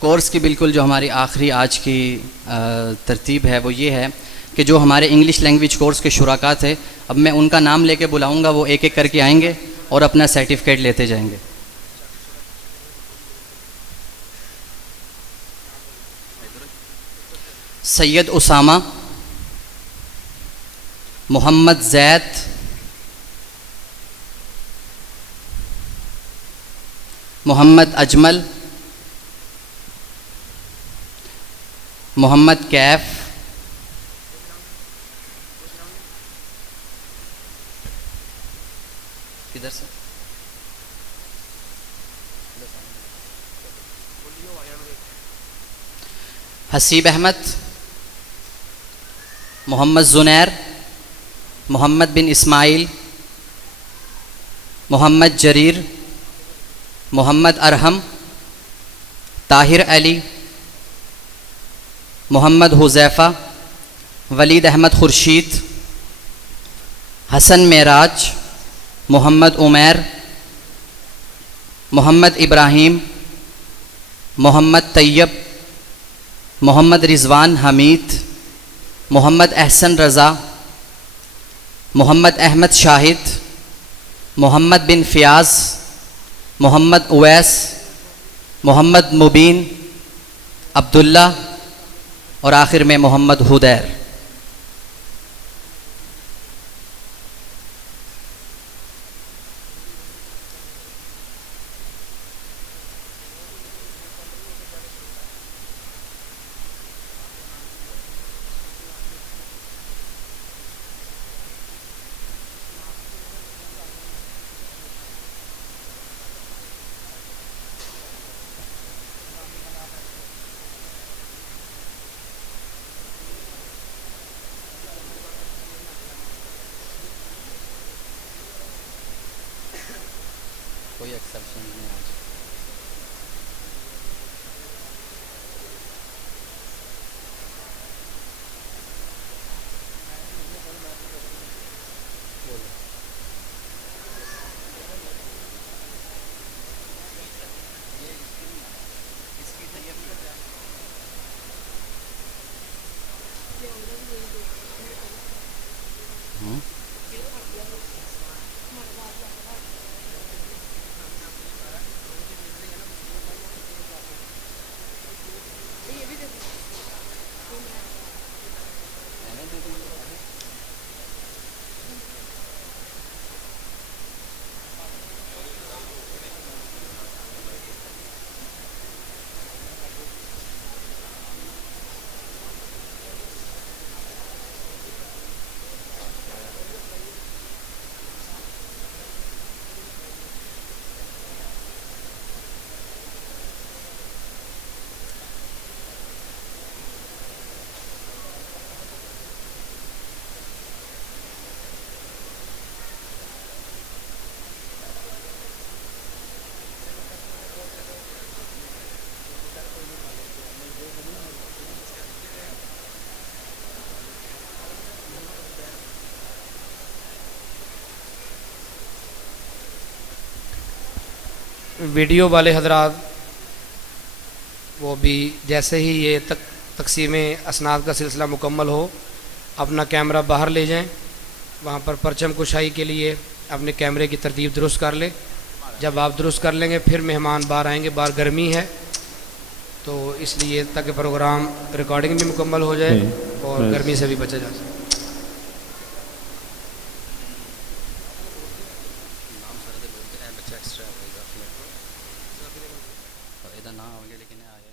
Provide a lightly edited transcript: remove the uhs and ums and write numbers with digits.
Course की बिल्कुल जो हमारी आखिरी आज की तरतीब है वो ये है कि जो हमारे इंग्लिश लैंग्वेज कोर्स के शुराका थे, अब मैं उनका नाम लेके बुलाऊंगा, वो एक एक करके आएंगे और अपना सर्टिफिकेट लेते जाएंगे। सैयद उसामा, मोहम्मद जैद, मोहम्मद अजमल, मोहम्मद कैफ, किधर से? हसीब अहमद, मोहम्मद जुनैर, मोहम्मद बिन इस्माइल, मोहम्मद जरीर, मोहम्मद अरहम, ताहिर अली, मोहम्मद हुज़ैफ़ा, वलीद अहमद खुर्शीद, हसन मेराज, मोहम्मद उमैर, मोहम्मद इब्राहीम, मोहम्मद तैयब, मोहम्मद रिज़वान हमीद, मोहम्मद अहसन रज़ा, मोहम्मद अहमद शाहिद, मोहम्मद बिन फ़ियाज़, मोहम्मद उवैस, मोहम्मद मुबीन, अब्दुल्ला और आखिर में मोहम्मद हुदैर। कोई एक्सेप्शन नहीं आज। वीडियो वाले हजरात वो भी जैसे ही ये तकसीम असनाद का सिलसिला मुकम्मल हो अपना कैमरा बाहर ले जाएं, वहाँ पर परचम कुशाई के लिए अपने कैमरे की तरतीब दुरुस्त कर लें। जब आप दुरुस्त कर लेंगे फिर मेहमान बाहर आएंगे। बाहर गर्मी है तो इसलिए ताकि प्रोग्राम रिकॉर्डिंग भी मुकम्मल हो जाए और गर्मी से भी बचा जा सके। इधर ना होंगे लेकिन आया